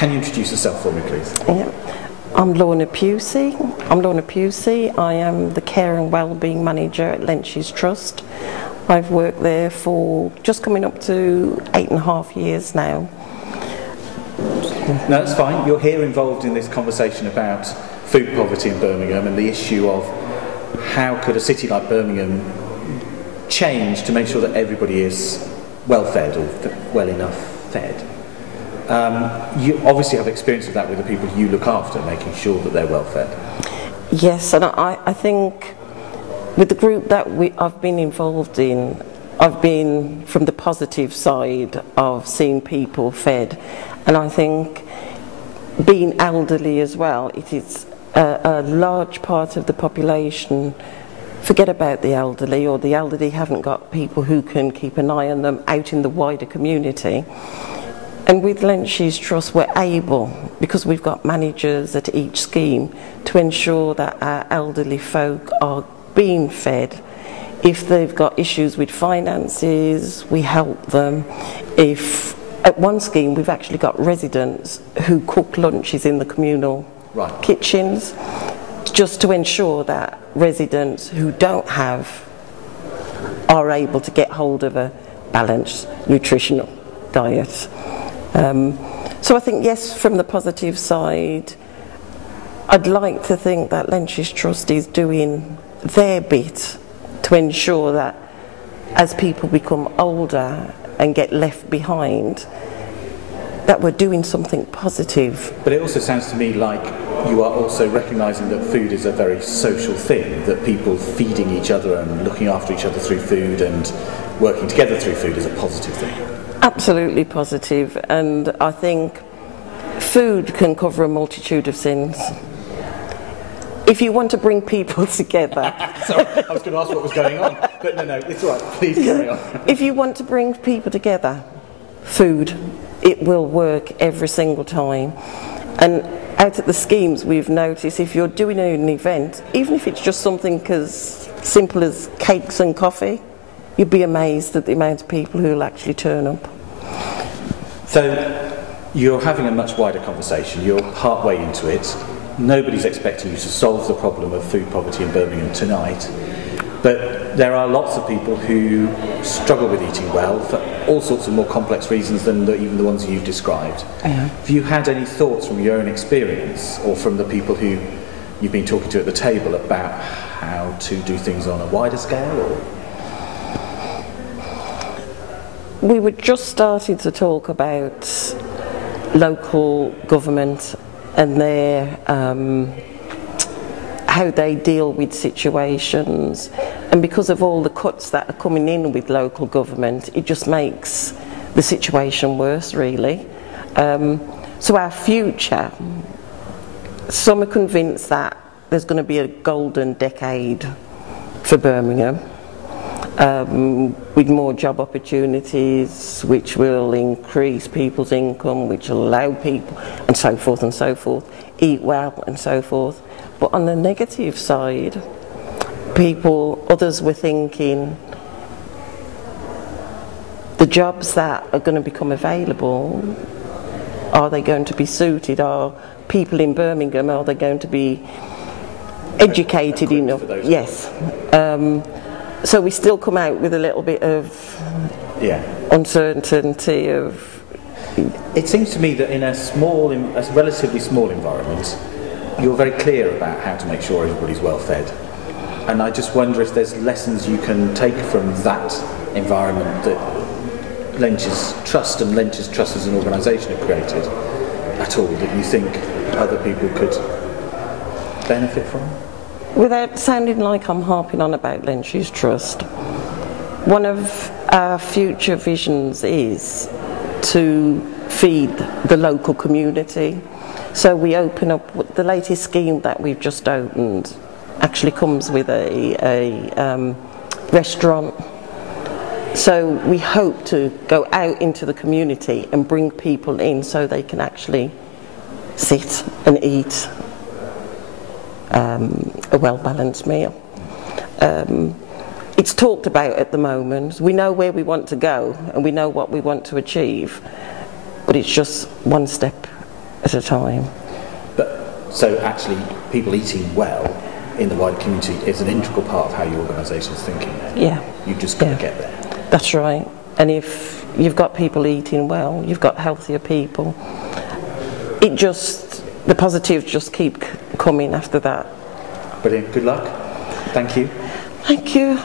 Can you introduce yourself for me, please? Yeah. I'm Lorna Pusey. I am the Care and Wellbeing Manager at Lench's Trust. I've worked there for just coming up to 8.5 years now. No, that's fine. You're here involved in this conversation about food poverty in Birmingham and the issue of how could a city like Birmingham change to make sure that everybody is well fed or well enough fed. You obviously have experience of that with the people you look after, making sure that they're well fed. Yes, and I think with the group that I've been involved in, I've been from the positive side of seeing people fed, and I think being elderly as well, it is a large part of the population forget about the elderly, or the elderly haven't got people who can keep an eye on them out in the wider community. And with Lench's Trust, we're able, because we've got managers at each scheme, to ensure that our elderly folk are being fed. If they've got issues with finances, we help them. If at one scheme we've actually got residents who cook lunches in the communal kitchens, just to ensure that residents who don't have are able to get hold of a balanced nutritional diet. So I think, yes, from the positive side, I'd like to think that Lench's Trust is doing their bit to ensure that as people become older and get left behind, that we're doing something positive. But it also sounds to me like you are also recognising that food is a very social thing, that people feeding each other and looking after each other through food and working together through food is a positive thing. Absolutely positive, and I think food can cover a multitude of sins. If you want to bring people together... Sorry, I was going to ask what was going on, but no, it's all right, please carry on. If you want to bring people together, food, it will work every single time. And out at the schemes, we've noticed if you're doing an event, even if it's just something as simple as cakes and coffee, you'd be amazed at the amount of people who will actually turn up. So you're having a much wider conversation, you're partway into it. Nobody's expecting you to solve the problem of food poverty in Birmingham tonight, but there are lots of people who struggle with eating well for all sorts of more complex reasons than even the ones you've described. Have you had any thoughts from your own experience or from the people who you've been talking to at the table about how to do things on a wider scale? Or? We were just starting to talk about local government and their how they deal with situations, and because of all the cuts that are coming in with local government, it just makes the situation worse, really. So our future, some are convinced that there's going to be a golden decade for Birmingham, with more job opportunities, which will increase people's income, which will allow people, and so forth, eat well and so forth. But on the negative side, others were thinking, the jobs that are going to become available, are they going to be suited? Are people in Birmingham, are they going to be educated enough? Yes. So we still come out with a little bit of uncertainty of... It seems to me that in a relatively small environment, you're very clear about how to make sure everybody's well fed. And I just wonder if there's lessons you can take from that environment that Lench's Trust and Lench's Trust as an organisation have created at all, that you think other people could benefit from? Without sounding like I'm harping on about Lench's Trust, one of our future visions is to feed the local community. So we open up, the latest scheme that we've just opened actually comes with a restaurant. So we hope to go out into the community and bring people in so they can actually sit and eat a well-balanced meal. It's talked about at the moment. We know where we want to go and we know what we want to achieve, but it's just one step at a time. But so actually, people eating well in the wider community is an integral part of how your organisation is thinking. Yeah. You've just got to get there. That's right. And if you've got people eating well, you've got healthier people. The positives just keep coming after that. Brilliant. Good luck. Thank you. Thank you.